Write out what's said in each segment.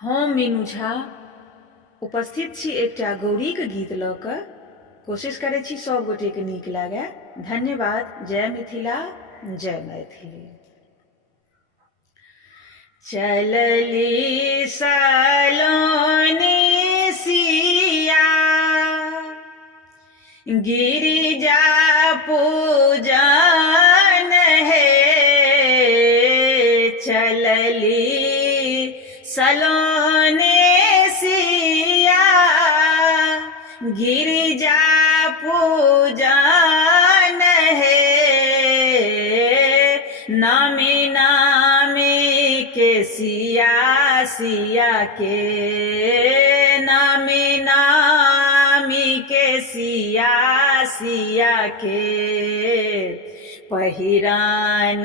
हम मीनू झा उपस्थित छी एकटा गौरीक गीत लऽ कऽ। कोशिश करै छी सब गोटेके नीक लागै। धन्यवाद। जय मिथिला, जय मैथिली। चलली सलोनी सिया गिरिजा पूजन हे, चलली सलोनी सिया गिरिजा पूजन हे, नामी नामी के सिया सिया के, नामी नामी के सिया सिया के, पहिरान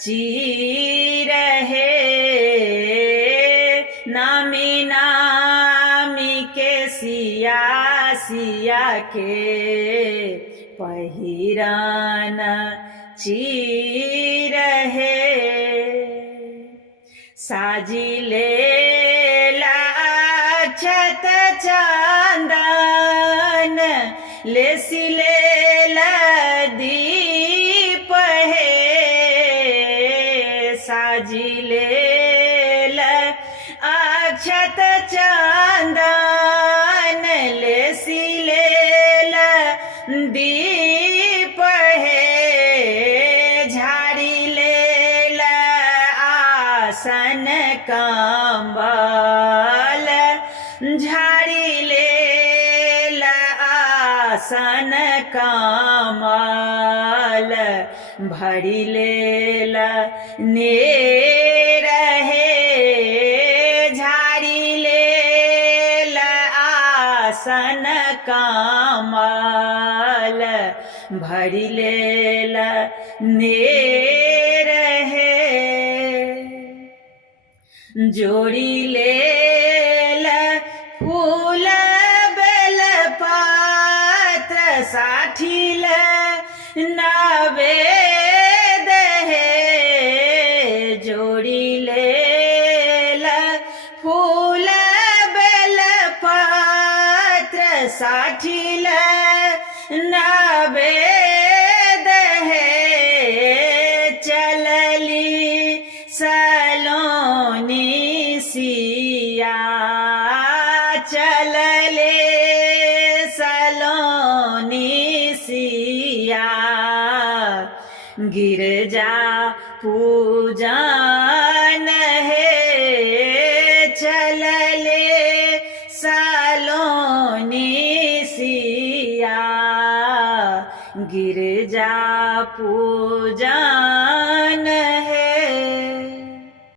चीर हे, नामी नामी के सिया सिया के, पहिरान चीर हे, साजी लेला अक्षत चंदन, लेसी लेला दीप हे, साजी लेला अक्षत चंदन, लेसी लेला दीप हे, झाड़ी लेला आसन कंबल, झाड़ी लेला आसन कमल, भरी लेला नेर हे, झाड़ी लेला आसन कमल, भरी लेला नेर हे, जोड़ी लेला फूल बेल पात्र, साठिल नवेद हे, जोड़ी लेला फूल बेल पात्र, साठिल नवेद हे, चलली सलोनी सिया, चलले सलोनी सिया गिरजा पूजन हे, चलले सलोनी सिया गिरजा पूजन